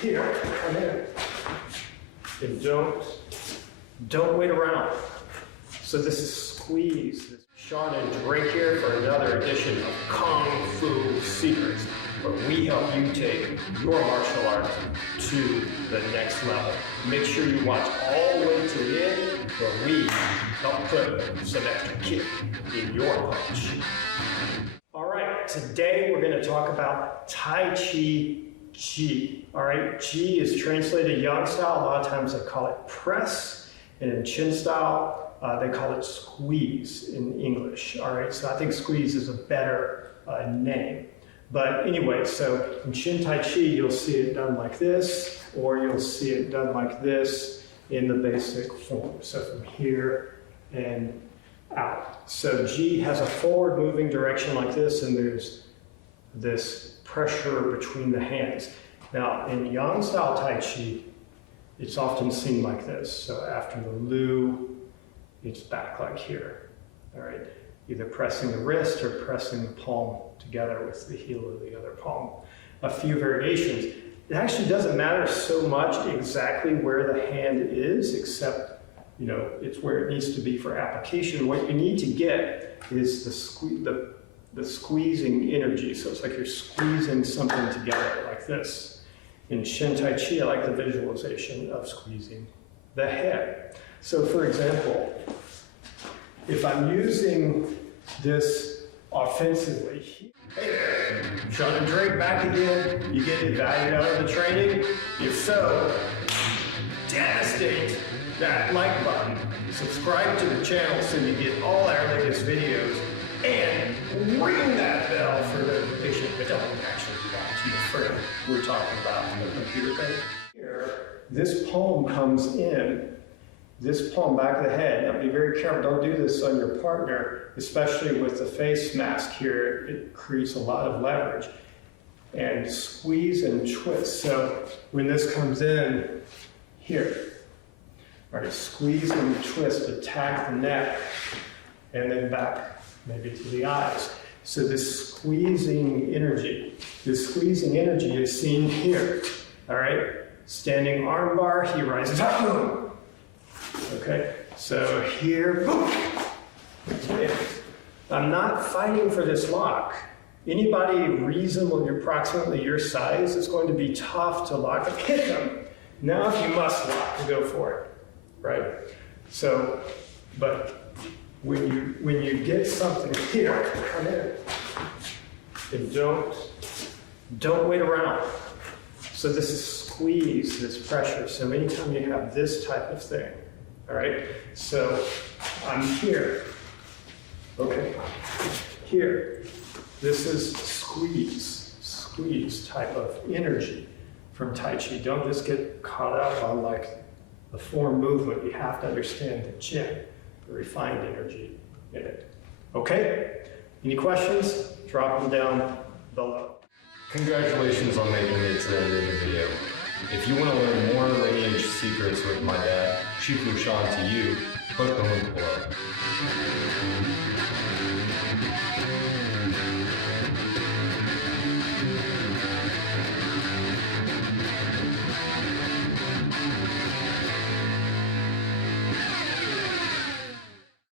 here, come in. And don't wait around. So this is squeeze. Shawn and Drake here for another edition of Kung Fu Secrets, where we help you take your martial arts to the next level. Make sure you watch all the way to the end, where we help put some extra kick in your punch. All right, today we're going to talk about Tai Chi Chi. All right, Chi is translated Yang style. A lot of times they call it press, and in Chen style, they call it squeeze in English. All right, so I think squeeze is a better name. But anyway, so in Chen Tai Chi, you'll see it done like this, or you'll see it done like this in the basic form. So from here and out. So Ji has a forward moving direction like this, and there's this pressure between the hands. Now, in Yang style Tai Chi, it's often seen like this. So after the Lu, it's back like here, all right? Either pressing the wrist or pressing the palm together with the heel of the other palm. A few variations. It actually doesn't matter so much exactly where the hand is, except, you know, it's where it needs to be for application. What you need to get is the squeezing energy. So it's like you're squeezing something together like this. In Chen Tai Chi, I like the visualization of squeezing the head. So for example, if I'm using this offensively, hey there, Shawn and Drake back again. You getting value out of the training? If so, devastate that like button, subscribe to the channel so you get all our latest videos, and ring that bell for notification. But don't actually do that to your friend. We're talking about the computer code. Here, this palm comes in. This palm back of the head. Now be very careful, don't do this on your partner, especially with the face mask here. It creates a lot of leverage. And squeeze and twist. So when this comes in here, all right, squeeze and twist, attack the neck, and then back maybe to the eyes. So this squeezing energy is seen here, all right? Standing arm bar, he rises up, boom. Okay, so here, boom. Okay. I'm not fighting for this lock. Anybody reasonable, approximately your size, is going to be tough to lock and hit them. Now if you must lock, go for it, right? So, but when you get something here, come in, and don't wait around. So this is squeeze, this pressure. So anytime you have this type of thing, all right, so I'm here, okay, here. This is squeeze type of energy from Tai Chi. Don't just get caught up on like the form movement. You have to understand the Chen, the refined energy in it. Okay, any questions? Drop them down below. Congratulations on making it to the end of the video. If you want to learn more lineage secrets with my dad, Shifu Shawn to you, click the link below.